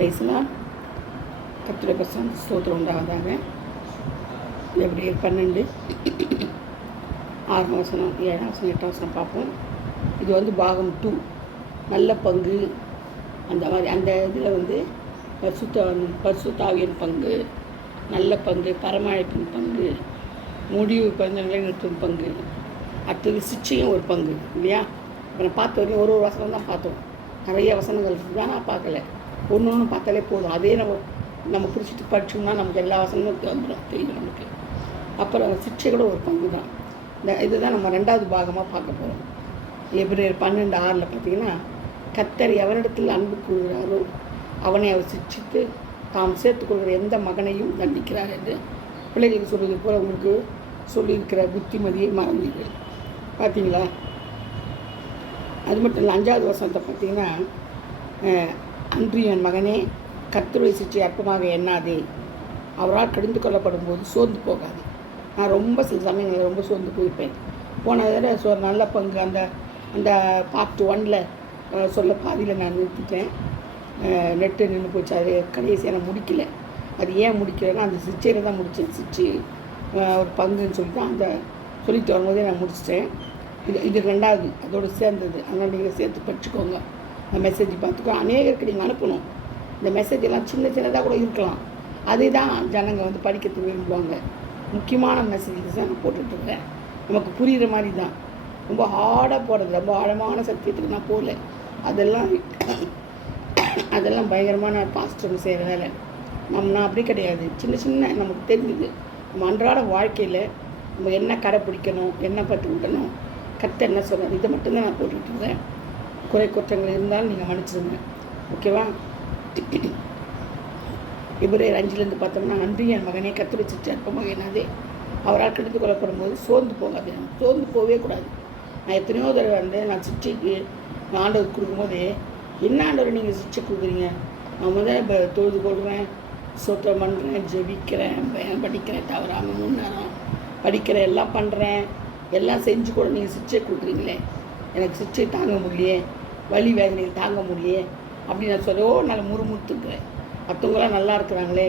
பிரைஸ்லாம் கர்த்தருடைய பரிசுத்த ஸ்தோத்திரம் உண்டாவதாக. எபிரேயர் 12 6 வசனம் 7 வசனம் 8 வசனம் பார்ப்போம். இது பாகம் 2, நல்ல பங்கு. அந்த மாதிரி அந்த இதில் பரிசுத்தாவியின் பங்கு, நல்ல பங்கு, பரமழைப்பின் பங்கு, முடிவு பங்கு, நிலைநிறுத்தும் பங்கு, அடுத்தது சிச்சையும் ஒரு பங்கு இல்லையா. இப்போ நான் பார்த்த வரைக்கும் ஒரு வசனம் தான் பார்த்தோம். நிறைய வசனங்கள் தான் நான் பார்க்கல. ஒன்று பார்த்தாலே போதும். அதே நம்ம பிடிச்சிட்டு படிச்சோம்னா நமக்கு எல்லா வசனமும் தெரியும் நமக்கு. அப்புறம் சிச்சை கூட ஒரு பங்கு தான். இதுதான் நம்ம 2வது பாகமாக பார்க்க போகிறோம். எபிரேயர் 12:6 பார்த்தீங்கன்னா, கர்த்தர் எவரிடத்தில் அன்பு கூறுகிறாரோ அவனை அவர் சிட்சித்து தாம் சேர்த்துக்கொள்கிற எந்த மகனையும் தண்டிக்கிறார் என்று பிள்ளைகளுக்கு சொல்வது போல் உங்களுக்கு சொல்லியிருக்கிற புத்திமதியை மறந்தீர்கள். பார்த்தீங்களா? அது மட்டும் இல்லை, 5வது வசனத்தை பார்த்தீங்கன்னா, அன்று என் மகனே கர்த்தருடைய சிற்றை அற்பமாக எண்ணாதே, அவரால் கடிந்து கொள்ளப்படும் போது சோர்ந்து போகாது. நான் ரொம்ப சில சமயங்களில் ரொம்ப சோர்ந்து போயிருப்பேன். போன தடவை நல்ல பங்கு அந்த அந்த பார்ட் 1 சொல்ல பாதியில் நான் நிறுத்திட்டேன். நெட்டு நின்று போச்சு. அது கடைசியாக நான் முடிக்கல. அது ஏன் முடிக்கலைன்னா அந்த சிச்சையில் தான் முடித்தேன். சிச்சு ஒரு பங்குன்னு சொல்லிட்டு அந்த சொல்லிட்டு வரும்போதே நான் முடிச்சிட்டேன். இது 2வது அதோடு சேர்ந்தது. அதனால் நீங்கள் சேர்த்து படிச்சுக்கோங்க. இந்த மெசேஜ் பார்த்துக்கோ. அநேகருக்கு நீங்கள் அனுப்பணும். இந்த மெசேஜ் எல்லாம் சின்னதாக கூட இருக்கலாம். அதே தான் ஜனங்க படிக்கிறதுக்கு விரும்புவாங்க. முக்கியமான மெசேஜஸ் தான் நான் போட்டுட்ருக்கேன். நமக்கு புரிகிற மாதிரி தான். ரொம்ப ஹார்டாக போடுறது, ரொம்ப ஆழமான சத்தியத்துக்கு நான் போகல. அதெல்லாம் பயங்கரமான பாஸ்டர் செய்கிற வேலை. நான் அப்படி கிடையாது. சின்ன நமக்கு தெரிஞ்சுது. நம்ம அன்றாட வாழ்க்கையில் நம்ம என்ன கடைப்பிடிக்கணும், என்ன பற்றி விடணும், கர்த்தர் என்ன சொல்கிறார், இதை மட்டும்தான் நான் போட்டுட்ருக்கேன். குறை குற்றங்கள் இருந்தாலும் நீங்கள் மன்னிச்சிடுங்க. ஓகேவா? எபிரேயர் 5 பார்த்தோம்னா, அன்று என் மகனே கர்த்தருடைய சிற்றை அற்பமாக எண்ணாதே, அவரால் கடிந்து கொள்ளப்படும் போது சோர்ந்து போகாது. சோர்ந்து போகவே கூடாது. நான் எத்தனையோ தடவை நான் சிச்சைக்கு ஆண்டவர் கொடுக்கும்போதே, என்ன ஆண்டவர் நீங்கள் சிச்சை கொடுக்குறீங்க, நான் இப்போ தொழுது கொள்கிறேன், சொத்தம் பண்ணுறேன், ஜெபிக்கிறேன், படிக்கிறேன், தவறாமல் 3 நேரம் படிக்கிறேன், எல்லாம் பண்ணுறேன், எல்லாம் செஞ்சு கூட நீங்கள் சிச்சை கொடுக்குறீங்களே, எனக்கு சிச்சை தாங்க முடியலையே, வலி வேதனைகள் தாங்க முடியலையே அப்படின்னு நான் சொல்லவோ நான் முறுமுறுத்துக்கிறேன். மற்றவங்களாம் நல்லா இருக்கிறாங்களே,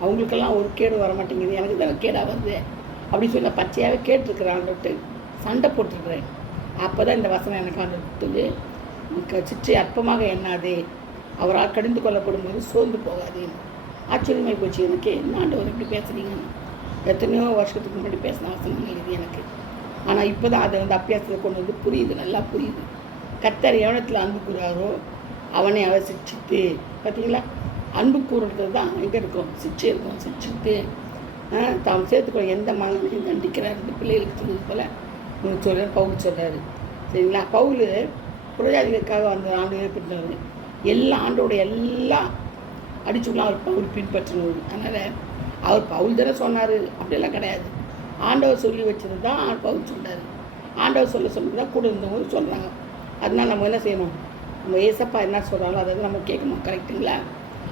அவங்களுக்கெல்லாம் ஒரு கேடு வர மாட்டேங்குது, எனக்கு தான் கேடாக வருது அப்படின்னு சொல்லி நான் பச்சையாகவே கேட்டுருக்குறான்ட்டு சண்டை போட்டிருக்கிறேன். அப்போ தான் இந்த வசனம் எனக்கு ஆண்டு சிச்சை அற்பமாக எண்ணாதே, அவரால் கடிந்து கொள்ளப்படும் போது சோர்ந்து போகாது. ஆச்சரியமாகி போச்சு எனக்கு. என்ன ஆண்டவர் எப்படி பேசுகிறீங்கன்னு. எத்தனையோ வருஷத்துக்கு முன்னாடி பேசின வசனங்கள் இது எனக்கு. ஆனால் இப்போ தான் அதை அபியாசத்தை கொண்டு புரியுது, நல்லா புரியுது. கர்த்தர் எவனத்தில் அன்பு கூறாரோ அவனை அவர் சிச்சித்து. பார்த்தீங்களா? அன்பு கூறுறது தான் எங்கே இருக்கும், சிச்சை இருக்கும். சிச்சித்து தாம் சேர்த்துக்கொள்ள எந்த மகனையும் தண்டிக்கிறார். இந்த பிள்ளைகளுக்கு சொன்னது போல் உங்களுக்கு சொல்கிறார், பவுல் சொல்கிறாரு. சரிங்களா? பவுல் புரஜாதிகளுக்காக ஆண்டு ஏற்பட்டார். எல்லா ஆண்டோட எல்லாம் அடிச்சுக்கலாம் அவர் பவுல் பின்பற்றினது. அதனால் அவர் பவுல் தானே சொன்னார் அப்படியெல்லாம் கிடையாது. ஆண்டவர் சொல்லி வச்சது தான் பவுல் சொன்னார். ஆண்டவர் சொன்னது தான் கூட இருந்தவங்க சொல்கிறாங்க. அதனால் நம்ம என்ன செய்யணும், நம்ம ஏசப்பா என்ன சொல்கிறாங்களோ அதை நம்ம கேட்கணும். கரெக்டுங்களா?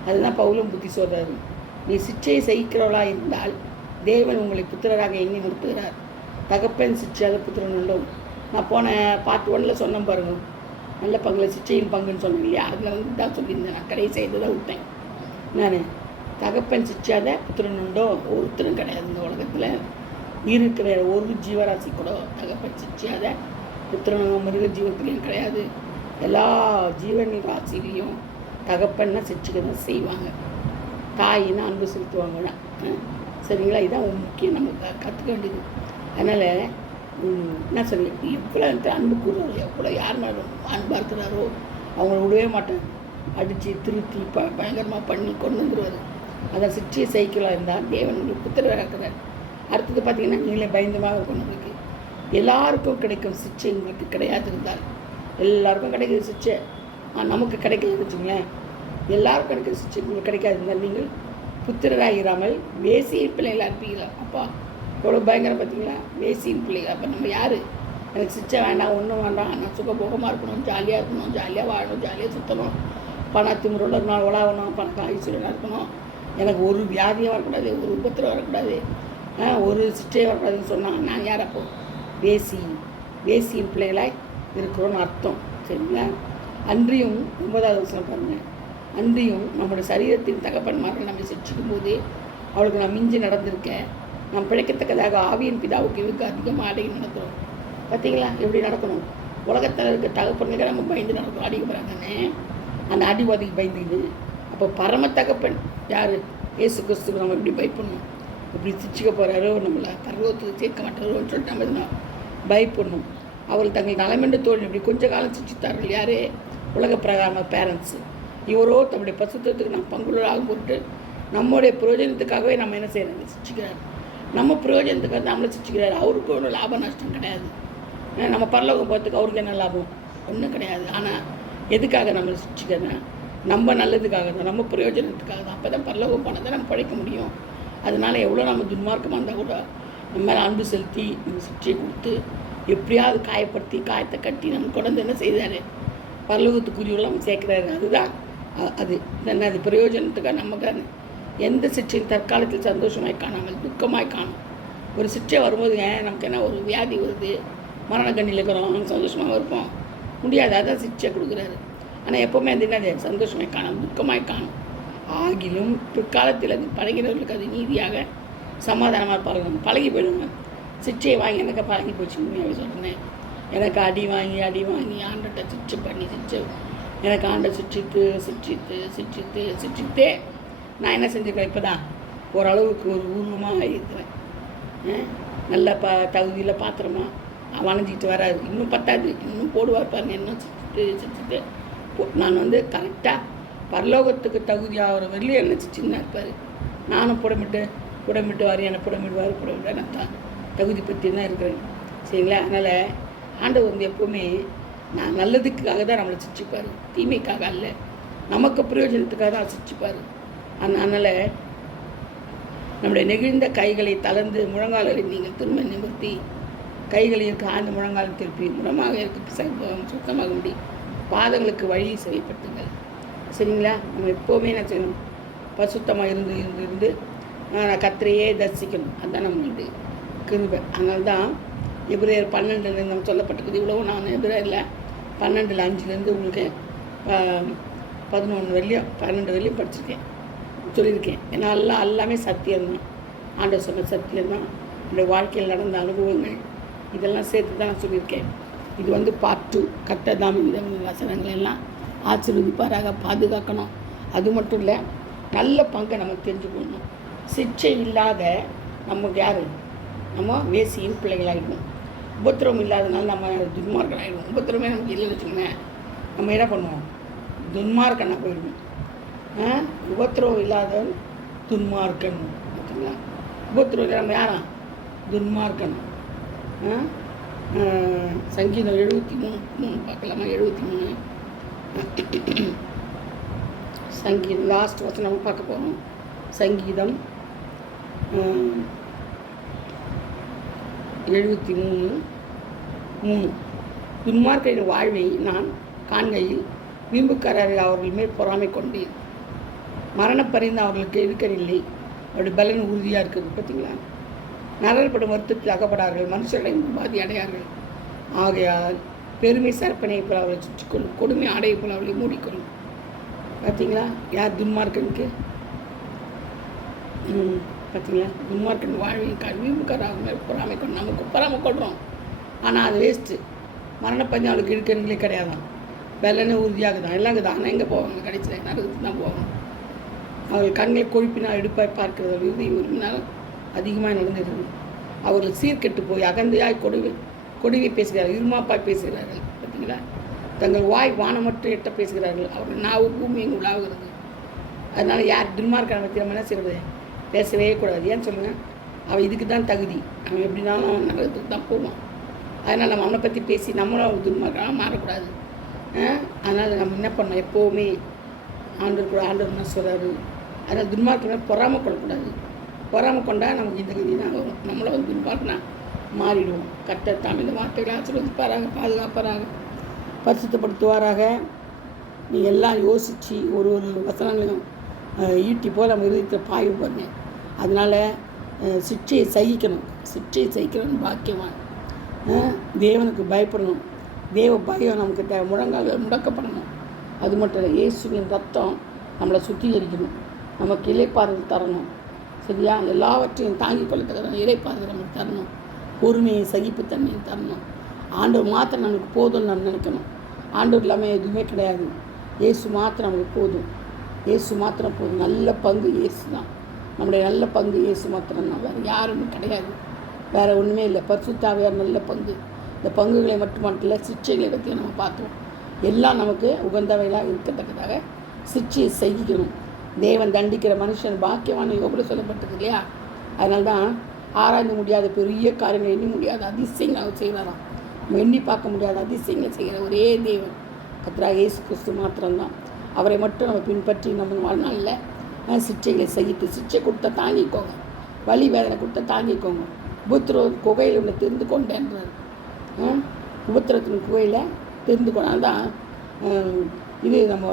அதுதான் பவுலும் புத்தி சொல்கிறாரு. நீ சிச்சையை சகிக்கிறவளா இருந்தால் தேவன் உங்களை புத்திரராக எண்ணி நிறுத்துகிறார். தகப்பன் சிச்சையாக புத்திரன் உண்டோ. நான் போன பார்ட் 1 சொன்னேன் பாருங்கள், நல்ல பங்கில் சிச்சையின் பங்குன்னு சொன்னேன் இல்லையா. அதில் தான் சொல்லியிருந்தேன். நான் கடை செய்து தான் விட்டேன். நான் தகப்பன் சிச்சாத புத்திரன் உண்டோ, ஒருத்தரும் கிடையாது இந்த உலகத்தில். இருக்கிற ஒரு ஜீவராசி கூட தகப்பன் சிச்சாத புத்திரன் மிருக ஜீவத்திலையும் கிடையாது. எல்லா ஜீவன் ராசிலையும் தகப்பன்னா சிச்சுக்க தான் செய்வாங்க. தாயின்னா அன்பு செலுத்துவாங்க தான். சரிங்களா? இதுதான் முக்கியம் நமக்கு கற்றுக்க வேண்டியது. அதனால் என்ன சொல்லி எவ்வளோ அன்பு கூறுறாரோ, எவ்வளோ யார் மேலும் அன்பாக இருக்கிறாரோ அவங்கள விடவே மாட்டேன். அடித்து திருத்தி பயங்கரமாக பண்ணி கொண்டு வந்துடுவார். அதை சிச்சையை சைக்கிளாக இருந்தால் தேவன் உங்களுக்கு புத்திரராக இருக்கிறார். அடுத்தது பார்த்திங்கன்னா, நீங்களே பயந்தமாக இருக்கணும். உங்களுக்கு எல்லாருக்கும் கிடைக்கும் சிச்சை உங்களுக்கு கிடையாது இருந்தால். எல்லாருக்கும் கிடைக்கிற சிச்சை நமக்கு கிடைக்கலன்னு வச்சுங்களேன். எல்லாருக்கும் கிடைக்கிற சிச்சை உங்களுக்கு கிடைக்காது இருந்தால் நீங்கள் புத்திரராகிறாமல் வேசியின் பிள்ளைகளாக இருப்பீங்களா? அப்பா எவ்வளோ பயங்கரம் பார்த்தீங்களா? வேசியின் பிள்ளைகள். அப்போ நம்ம யார்? எனக்கு சிச்சை வேண்டாம், ஒன்றும் வேண்டாம், நான் சுகபோகமாக இருக்கணும், ஜாலியாக இருக்கணும், ஜாலியாக வாழணும், ஜாலியாக சுற்றணும், பணத்திமுறையில் ஒரு நாள் உலாகணும், பணம் ஐஸ்வர்யம் இருக்கணும், எனக்கு ஒரு வியாதியும் வரக்கூடாது, ஒரு உபத்திரம் வரக்கூடாது, ஒரு சிச்சையும் வரக்கூடாதுன்னு சொன்னால் நான் யார்? அப்போ வேசியின் பிள்ளைகளாய் இருக்கிறோன்னு அர்த்தம். சரிங்களா? அன்றியும் 9வது வசனம் பாருங்கள். அன்றியும் நம்முடைய சரீரத்தின் தகப்பன்மார்கள் நம்மை சிக்ஷிக்கும் போது அவளுக்கு நான் மிஞ்சி நடந்திருக்கேன். நாம் பிழைக்கத்தக்கதாக ஆவியின் பிதாவுக்கு இவருக்கு அதிகமாக அடங்கி நடக்கிறோம். பார்த்தீங்களா எப்படி நடக்கணும்? உலகத்தில் இருக்க தகப்பனுக்கு நம்ம பயந்து நடக்கிறோம். அடிக்கப்படுறாங்கன்னு அந்த அடிவாதிக்கு பயந்துக்குது. அப்போ பரம தகப்பன் யார்? இயேசு கிறிஸ்துக்கு நம்ம எப்படி பயப்படணும்? இப்படி சிச்சிக்க போகிறாரோ, நம்மளை பரலோகத்துக்கு சேர்க்க மாட்டாரோன்னு சொல்லிட்டு நம்ம தான் பயப்படணும். அவர்கள் தங்கள் நலமென்று தோழி இப்படி கொஞ்ச காலம் சிச்சித்தார்கள். யாரே? உலக பிரகாரமாக பேரண்ட்ஸு. இவரோ தம்முடைய பசுத்தத்துக்கு நம்ம பங்குள்ளராகும் பொருட்டு நம்முடைய பிரயோஜனத்துக்காகவே நம்ம என்ன செய்யறது? சிச்சிக்கிறார். நம்ம பிரயோஜனத்துக்காக நம்மளை சிச்சிக்கிறார். அவருக்கு ஒன்றும் லாப நஷ்டம் கிடையாது. நம்ம பரலோகம் போகிறதுக்கு அவருக்கு என்ன லாபம்? ஒன்றும் கிடையாது. ஆனால் எதுக்காக நம்மளை சிச்சிக்கிறேன்னா நம்ம நல்லதுக்காக தான், நம்ம பிரயோஜனத்துக்காக தான். அப்போ தான் பரலோகம் போனால் தான் நம்ம பழைக்க முடியும். அதனால் எவ்வளோ நம்ம துன்மார்க்கமாக இருந்தால் கூட நம்ம மேலே அன்பு செலுத்தி நம்ம சிக்ஷையை கொடுத்து எப்படியாவது காயப்படுத்தி காயத்தை கட்டி நம்ம கொண்டு என்ன செய்தார்? பரலோகத்துக்குரியவெல்லாம் நம்ம சேர்க்குறாரு. அதுதான் அது என்ன? அது பிரயோஜனத்துக்காக நமக்கான எந்த சிக்ஷையும் தற்காலத்தில் சந்தோஷமாய் காணாமல் துக்கமாய் காணும். ஒரு சிக்ஷை வரும்போதுங்க நமக்கு என்ன ஒரு வியாதி வருது, மரண கண்ணியில் இருக்கிறோம், சந்தோஷமாக இருப்போம் முடியாது. அதான் சிக்ஷை கொடுக்குறாரு. ஆனால் எப்போவுமே அது என்னது? சந்தோஷமாய் காணும், துக்கமாய் காணும். ஆகிலும் பிற்காலத்தில் அது பழகிறவர்களுக்கு அது நீதியாக சமாதானமாக இருப்பாங்க. பழகி போயிடுங்க. சிக்ஷையை வாங்கி எனக்கு பழகி போச்சு. உண்மையாகவே சொல்கிறேன். எனக்கு அடி வாங்கி ஆண்டட்ட சிக்ஷை பண்ணி எனக்கு ஆண்டை சிக்ஷித்தே நான் என்ன செஞ்சுருக்கேன்? இப்போ தான் ஓரளவுக்கு ஒரு உருவமாக இருக்கிறேன். நல்ல தகுதியில் பாத்திரமா வளைஞ்சிக்கிட்டு வராது. இன்னும் பத்தாது, இன்னும் போடுவார் பாருங்க. இன்னும் சிரிச்சுட்டு நான் கரெக்டாக பரலோகத்துக்கு தகுதி ஆகிற வரலையும் என்ன சின்ன இருப்பார். நானும் புடமிட்டு வாரி என்னை புடமிடுவார் நான் தான் தகுதி பற்றி தான் இருக்கிறேன். சரிங்களா? அதனால் ஆண்டவர் எப்போவுமே நான் நல்லதுக்காக தான் நம்மளை சிரிச்சுப்பார், தீமைக்காக அல்ல. நமக்கு பிரயோஜனத்துக்காக தான் சிரிச்சுப்பார். அதனால் நம்முடைய நெகிழ்ந்த கைகளை தளர்ந்து முழங்கால்களை நீங்கள் திரும்ப நிமிர்த்தி கைகளையும் காய்ந்த முழங்காலும் திருப்பி முடமாக இருக்க சுத்தமாக முடி பாதங்களுக்கு வழி செய்யப்பட்டுங்கள். சரிங்களா? நம்ம எப்போவுமே என்ன செய்யணும்? பசுத்தமாக இருந்து கர்த்தரையே தரிசிக்கணும். அதுதான் நம்மளுடைய கிருபை. அதனால தான் எபிரேயர் 12 நம்ம சொல்லப்பட்டிருக்குது. இவ்வளோ நான் எபிரேயரில் 12:5 உங்களுக்கு 11 வரலையும் 12 வரலையும் படிச்சிருக்கேன், சொல்லியிருக்கேன். ஏன்னா எல்லாமே சத்தியம்தான். ஆண்டவர் சொன்ன சத்தியம்தான். என்னுடைய வாழ்க்கையில் நடந்த அனுபவங்கள் இதெல்லாம் சேர்த்து தான் நான் சொல்லியிருக்கேன். இது பார்ட் 2. கர்த்தர் இந்த வசனங்கள் எல்லாம் ஆசீர்வதிப்பாராக, பாதுகாக்கணும். அது மட்டும் இல்லை, நல்ல பங்கை நமக்கு தெரிஞ்சுக்கணும். சிக்ஷை இல்லாத நமக்கு யார்? நம்ம வேசியின் பிள்ளைகளாகிடும். உபத்திரவம் இல்லாதனால நம்ம துன்மார்க்கன் ஆகிடுவோம். உபத்திரமே நமக்கு இல்லைன்னு வச்சுக்கோங்க, நம்ம என்ன பண்ணுவோம்? துன்மார்க்கனாக போயிடுவோம். உபத்திரவம் இல்லாதவன் துன்மார்க்கன். ஓகேங்களா? உபத்திரவம் இல்லை நம்ம யாரா? துன்மார்க்கன். சங்கீதம் 73 பார்க்கலாமா? 73 சங்கீதம் லாஸ்ட் வசனம் நம்ம பார்க்க போகிறோம். சங்கீதம் 73:3 துன்மார்க்கரின் வாழ்வை நான் காண்கையில் வீம்புக்காரர்கள் அவர்கள் மேல் பொறாமை கொண்டேன். மரணப்பறிந்து அவர்களுக்கு இருக்கவில்லை, அவருடைய பலன் உறுதியாக இருக்குது. பார்த்தீங்களா? நரல்படும் வருத்தத்தில் அகப்படார்கள், மனுஷர்களை பாதி அடையார்கள். ஆகையால் பெருமை சற்பனையை போல் அவளை சுற்றிக்கொள்ளும், கொடுமை ஆடையை போல் அவளை மூடிக்கொள்ளும். பார்த்தீங்களா? யார் துன்மார்க்கனுக்கு? பார்த்தீங்களா? துன்மார்க்கன் வாழ்வின் வீம்புக்காரங்க பொறாமை கொண்டு நமக்கு பொறாமை கொள்கிறோம். ஆனால் அது வேஸ்ட்டு. மரணப்பஞ்சம் அவளுக்கு இருக்கிறவங்களே கிடையாதான். வெள்ளனே உறுதியாக தான் எல்லாம் இருக்குது. ஆனால் எங்கே போவாங்க? கடைசியில் நரகத்துக்கு தான் போவாங்க. அவர்கள் கண்களை கொழுப்பினால் எடுப்பாய் பார்க்கிறது விருதி விரும்பினாலும் அதிகமாக நடந்துகிறது. அவர்கள் சீர்கெட்டு போய் அகந்தையாய் கொடுவை பேசுகிறார்கள், இருமாப்பாய் பேசுகிறார்கள். பார்த்தீங்களா? தங்கள் வாய் வானமற்ற எட்ட பேசுகிறார்கள். அவர்கள் நாவு பூமியும் உலாவுகிறது. அதனால் யார் துன்மார்க்கனை பற்றி நம்ம என்ன செய்வது? பேசவே கூடாது. ஏன்னு சொல்லுங்கள்? அவன் இதுக்கு தான் தகுதி. அவன் எப்படினாலும் அவன் நரகத்துக்கு தான் போவான். அதனால் நம்ம அவனை பற்றி பேசி நம்மளும் அவன் துன்மார்க்கனாக மாறக்கூடாது. அதனால் நம்ம என்ன பண்ணோம்? எப்போவுமே ஆண்டவர் என்ன சொல்கிறாரு? அதனால் துன்மார்க்கனை பொறாமை கொள்ளக்கூடாது. பொறாமை கொண்டால் நமக்கு இந்த கதி தான் வரும். நம்மளை துன்மார்க்கனா மாறிடுவோம். கர்த்தர் தாம் இந்த வார்த்தைகளை ஆசீர்வதிப்பாராக, பாதுகாப்பாராக, பரிசுத்தப்படுத்துவாராக. நீங்கள் எல்லாம் யோசித்து ஒரு வசனங்களையும் ஈட்டி போல் நம்ம இருதயத்தை பாய்வு பண்ணு. அதனால் சிக்ஷையை சகிக்கணும் பாக்கியவான். தேவனுக்கு பயப்படணும். தேவ பயம் நமக்கு முழங்கால் முடக்கப்படணும். அது மட்டும் இல்லை, இயேசுவின் ரத்தம் நம்மளை சுத்திகரிக்கணும், நமக்கு இளைப்பாறுதல் தரணும். சரியா? எல்லாவற்றையும் தாங்கிக் கொள்ளத்தக்க இளைப்பாறுதல் நமக்கு தரணும், பொறுமையை சகிப்புத்தன்மையை தரணும். ஆண்டவர் மாத்திரம் நமக்கு போதும்னு நம்ம நினைக்கணும். ஆண்டவர் இல்லாமல் எதுவுமே கிடையாது. இயேசு மாத்திரம் நமக்கு போதும். இயேசு மாத்திரம் போதும். நல்ல பங்கு இயேசு தான். நம்முடைய நல்ல பங்கு இயேசு மாத்திரம் தான். வேறு யாருமே கிடையாது. வேறு ஒன்றுமே இல்லை. பரிசுத்த ஆவியார் நல்ல பங்கு. இந்த பங்குகளை மட்டுமல்ல, சிக்ஷைகளை பற்றி நம்ம பார்த்தோம். எல்லாம் நமக்கு உகந்தவைகளாக இருக்கத்தக்கதாக சிக்ஷையை சகிக்கணும். தேவன் தண்டிக்கிற மனுஷன் பாக்கியவான் யோபில் சொல்லப்பட்டது இல்லையா? அதனால தான் ஆராய்ந்து முடியாத பெரிய காரியங்கள், எண்ணி முடியாத அதிசயங்கள் அவர் செய்வாராம். நம்ம எண்ணி பார்க்க முடியாத அதிசயங்களை செய்கிற ஒரே தேவன் கர்த்தராகிய இயேசு கிறிஸ்து மாத்திரம்தான். அவரை மட்டும் நம்ம பின்பற்றி நம்ம வாழ்நாளில் சிக்ஷைகளை சகித்து, சிக்ஷை கொடுத்தா தாங்கிக்கோங்க, வலி வேதனை கொடுத்தா தாங்கிக்கோங்க. உபத்திரம் குகையில் உள்ள தெரிந்து கொண்டேன்றார். உபத்திரத்தின் குகையில் தெரிந்து கொண்டால் தான் இது நம்ம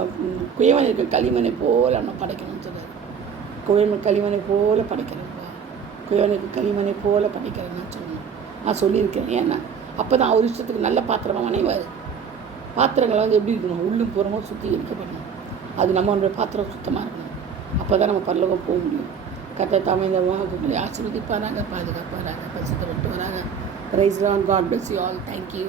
குயவனுக்கு களிமனை போல் நம்ம படைக்கணும்னு சொல்கிறார். குயவன் களிமனை போல் படைக்கிறேன்ப்பா, குயவனுக்கு களிமனை போல் படைக்கிறேன்னு சொல்லணும். நான் சொல்லியிருக்கேன். ஏன்னா அப்போ தான் அவர் இஷ்டத்துக்கு நல்ல பாத்திரமாக மனைவார். பாத்திரங்கள் எப்படி இருக்கணும்? உள்ளும் புறமும் சுத்திகரிக்கப்படணும். அது நம்மளுடைய பாத்திரம் சுத்தமாக இருக்கணும். அப்போ தான் நம்ம பரலோகம் போக முடியும். கர்த்தர் தாமே இந்த வாக்குகளை ஆசீர்வதிப்பாராக, பாதுகாப்பாராக, பரிசுத்தப்பட்டு வராங்க. Praise the lord. God bless you all. Thank you.